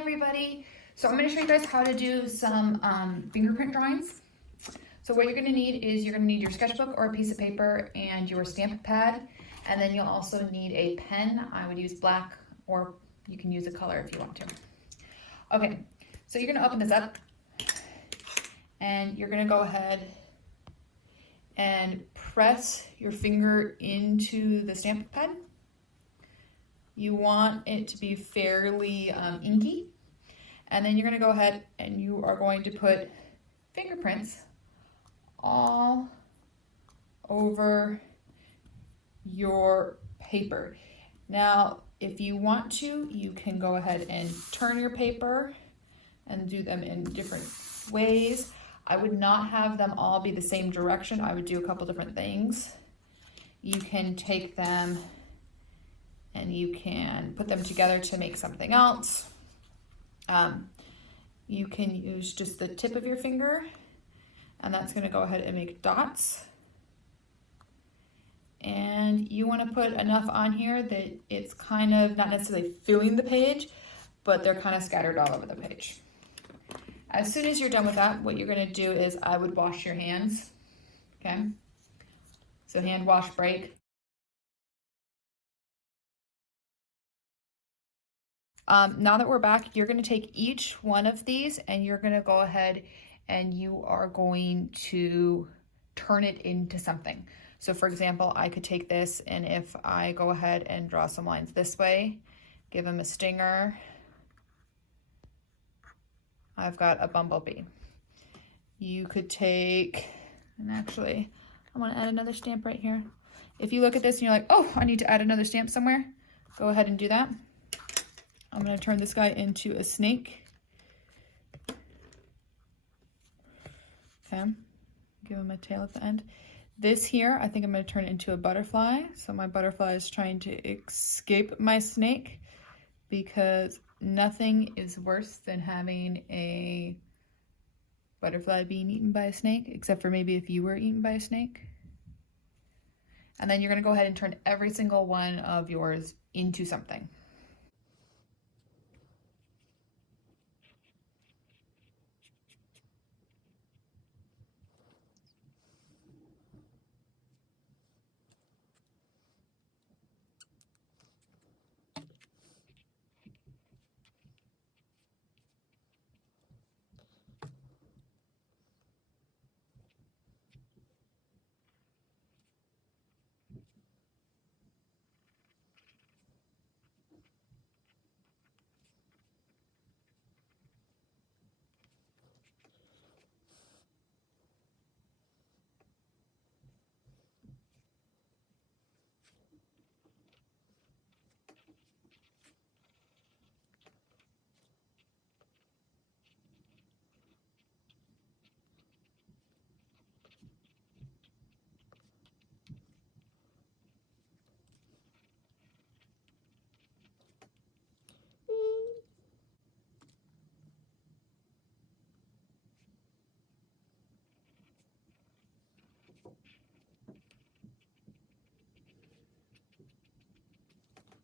everybody. So I'm going to show you guys how to do some fingerprint drawings. So what you're going to need is you're going to need your sketchbook or a piece of paper and your stamp pad, and then you'll also need a pen. I would use black, or you can use a color if you want to. Okay, so you're going to open this up and you're going to go ahead and press your finger into the stamp pad. You want it to be fairly inky. And then you're going to go ahead and you are going to put fingerprints all over your paper. Now, if you want to, you can go ahead and turn your paper and do them in different ways. I would not have them all be the same direction. I would do a couple different things. You can take them and you can put them together to make something else. You can use just the tip of your finger, and that's going to go ahead and make dots. And you want to put enough on here that it's kind of not necessarily filling the page, but they're kind of scattered all over the page. As soon as you're done with that, what you're going to do is I would wash your hands. Okay? So hand wash break. Now that we're back, you're going to take each one of these and you're going to go ahead and you are going to turn it into something. So for example, I could take this, and if I go ahead and draw some lines this way, give them a stinger, I've got a bumblebee. You could take, and actually, I want to add another stamp right here. If you look at this and you're like, oh, I need to add another stamp somewhere, go ahead and do that. I'm going to turn this guy into a snake. Okay, give him a tail at the end. This here, I think I'm going to turn it into a butterfly. So my butterfly is trying to escape my snake, because nothing is worse than having a butterfly being eaten by a snake, except for maybe if you were eaten by a snake. And then you're going to go ahead and turn every single one of yours into something.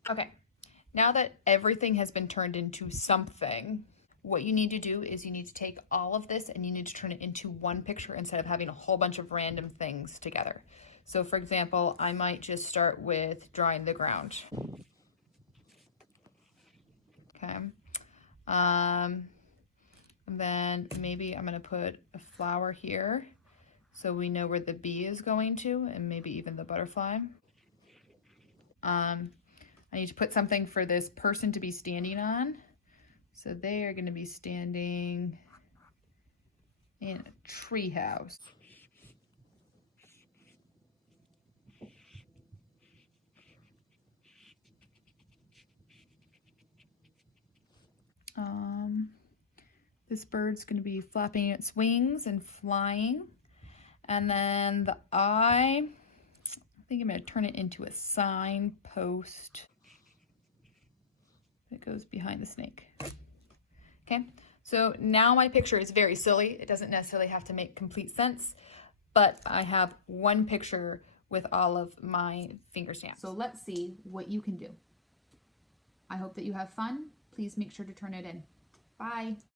Okay, now that everything has been turned into something, what you need to do is you need to take all of this and you need to turn it into one picture instead of having a whole bunch of random things together. So for example, I might just start with drawing the ground. Okay. And then maybe I'm going to put a flower here so we know where the bee is going to, and maybe even the butterfly. I need to put something for this person to be standing on. So they are going to be standing in a tree house. This bird's going to be flapping its wings and flying. And then the eye, I think I'm going to turn it into a signpost that goes behind the snake. Okay, so now my picture is very silly. It doesn't necessarily have to make complete sense, but I have one picture with all of my finger stamps. So let's see what you can do. I hope that you have fun. Please make sure to turn it in. Bye.